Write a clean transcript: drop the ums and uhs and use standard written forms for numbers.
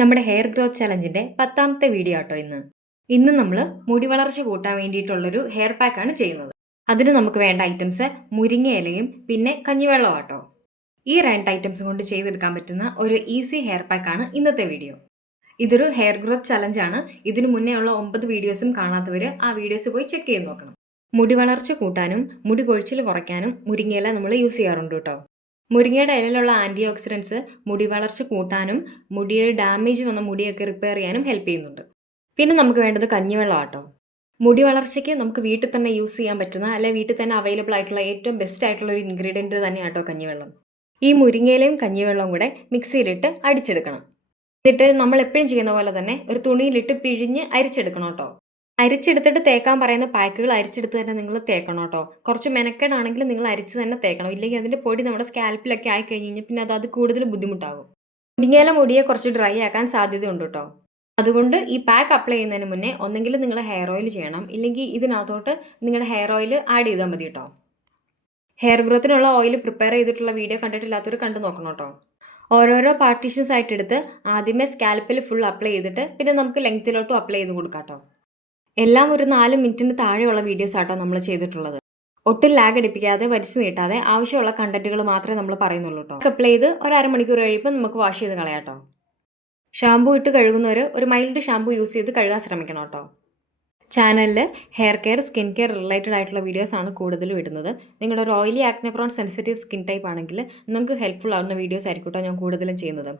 നമ്മുടെ hair growth ചലഞ്ചിന്റെ 10ാമത്തെ video ആട്ടോ ഇന്ന് നമ്മൾ മുടി വളർച്ച കൂട്ടാൻ വേണ്ടിയിട്ടുള്ളൊരു ഹെയർ പാക്ക് ആണ് ചെയ്യുന്നത്. അതിന് നമുക്ക് വേണ്ട ഐറ്റംസ് മുരിങ്ങ ഇലയും പിന്നെ കഞ്ഞിവെള്ളം ആട്ടോ. ഈ 2 ഐറ്റംസ് കൊണ്ട് ചെയ്തെടുക്കാൻ പറ്റുന്ന ഒരു ഈസി ഹെയർ പാക്ക് ആണ് ഇന്നത്തെ വീഡിയോ. ഇതൊരു ഹെയർ ഗ്രോത്ത് ചലഞ്ച് ആണ്. ഇതിനു മുന്നേ ഉള്ള 9 വീഡിയോസും കാണാത്തവർ ആ വീഡിയോസ് പോയി ചെക്ക് ചെയ്ത് നോക്കണം. മുടി വളർച്ച കൂട്ടാനും മുടി കൊഴിച്ചിൽ കുറയ്ക്കാനും മുരിങ്ങയില നമ്മൾ യൂസ് ചെയ്യാറുണ്ട് കേട്ടോ. മുരിങ്ങയുടെ ഇലയിലുള്ള ആൻറ്റി ഓക്സിഡൻസ് മുടി വളർച്ച കൂട്ടാനും മുടിയുടെ ഡാമേജ് വന്ന മുടിയൊക്കെ റിപ്പയർ ചെയ്യാനും ഹെൽപ്പ് ചെയ്യുന്നുണ്ട്. പിന്നെ നമുക്ക് വേണ്ടത് കഞ്ഞിവെള്ളം ആട്ടോ. മുടി വളർച്ചയ്ക്ക് നമുക്ക് വീട്ടിൽ തന്നെ യൂസ് ചെയ്യാൻ പറ്റുന്ന അല്ലെ വീട്ടിൽ തന്നെ അവൈലബിൾ ആയിട്ടുള്ള ഏറ്റവും ബെസ്റ്റ് ആയിട്ടുള്ള ഒരു ഇൻഗ്രീഡിയൻറ്റ് തന്നെ ആട്ടോ കഞ്ഞിവെള്ളം. ഈ മുരിങ്ങയിലയും കഞ്ഞിവെള്ളവും കൂടെ മിക്സിയിലിട്ട് അടിച്ചെടുക്കണം. എന്നിട്ട് നമ്മൾ എപ്പോഴും ചെയ്യുന്ന പോലെ തന്നെ ഒരു തുണിയിലിട്ട് പിഴിഞ്ഞ് അരിച്ചെടുക്കണം കേട്ടോ. അരിച്ചെടുത്തിട്ട് തേക്കാൻ പറയുന്ന പാക്കുകൾ അരിച്ചെടുത്ത് തന്നെ നിങ്ങൾ തേക്കണം കേട്ടോ. കുറച്ച് മെനക്കേടാണെങ്കിൽ നിങ്ങൾ അരിച്ച് തന്നെ തേക്കണം. ഇല്ലെങ്കിൽ അതിൻ്റെ പൊടി നമ്മുടെ സ്കാൽപ്പിലൊക്കെ ആയി കഴിഞ്ഞ് കഴിഞ്ഞാൽ പിന്നെ അത് കൂടുതൽ ബുദ്ധിമുട്ടാകും. മുരിങ്ങയില മുടിയെ കുറച്ച് ഡ്രൈ ആക്കാൻ സാധ്യതയുണ്ട് കേട്ടോ. അതുകൊണ്ട് ഈ പാക്ക് അപ്ലൈ ചെയ്യുന്നതിന് മുന്നേ ഒന്നെങ്കിൽ നിങ്ങൾ ഹെയർ ഓയിൽ ചെയ്യണം, ഇല്ലെങ്കിൽ ഇതിനകത്തോട്ട് നിങ്ങളുടെ ഹെയർ ഓയിൽ ആഡ് ചെയ്താൽ മതി കേട്ടോ. ഹെയർ ഗ്രോത്തിനുള്ള ഓയിൽ പ്രിപ്പയർ ചെയ്തിട്ടുള്ള വീഡിയോ കണ്ടിട്ടില്ലാത്തവർ കണ്ടു നോക്കണം കേട്ടോ. ഓരോരോ പാർട്ടീഷൻസ് ആയിട്ട് എടുത്ത് ആദ്യമേ സ്കാൽപ്പിൽ ഫുൾ അപ്ലൈ ചെയ്തിട്ട് പിന്നെ നമുക്ക് ലെങ്ത്തിലോട്ടും അപ്ലൈ ചെയ്ത് കൊടുക്കാം കേട്ടോ. എല്ലാം ഒരു 4 മിനിറ്റിന് താഴെയുള്ള വീഡിയോസ് ആട്ടോ നമ്മൾ ചെയ്തിട്ടുള്ളത്. ഒട്ടും ലാഗ് അടിപ്പിക്കാതെ വലിച്ചു നീട്ടാതെ ആവശ്യമുള്ള കണ്ടന്റുകൾ മാത്രമേ നമ്മൾ പറയുന്നുള്ളൂ കേട്ടോ. അപ്ലൈ ചെയ്ത് ഒരു അരമണിക്കൂർ കഴിയുമ്പോൾ നമുക്ക് വാഷ് ചെയ്ത് കളയാട്ടോ. ഷാമ്പൂ ഇട്ട് കഴുകുന്നവർ ഒരു മൈൽഡ് ഷാമ്പൂ യൂസ് ചെയ്ത് കഴുകാൻ ശ്രമിക്കണം കേട്ടോ. ചാനലിൽ hair care, skin care related ആയിട്ടുള്ള വീഡിയോസ് ആണ് കൂടുതലും ഇടുന്നത്. നിങ്ങളുടെ ഒരു oily acne prone sensitive skin type ആണെങ്കിൽ നിങ്ങൾക്ക് ഹെൽപ്ഫുൾ ആവുന്ന വീഡിയോസ് ആയിരിക്കും കേട്ടോ ഞാൻ കൂടുതലും ചെയ്യുന്നത്.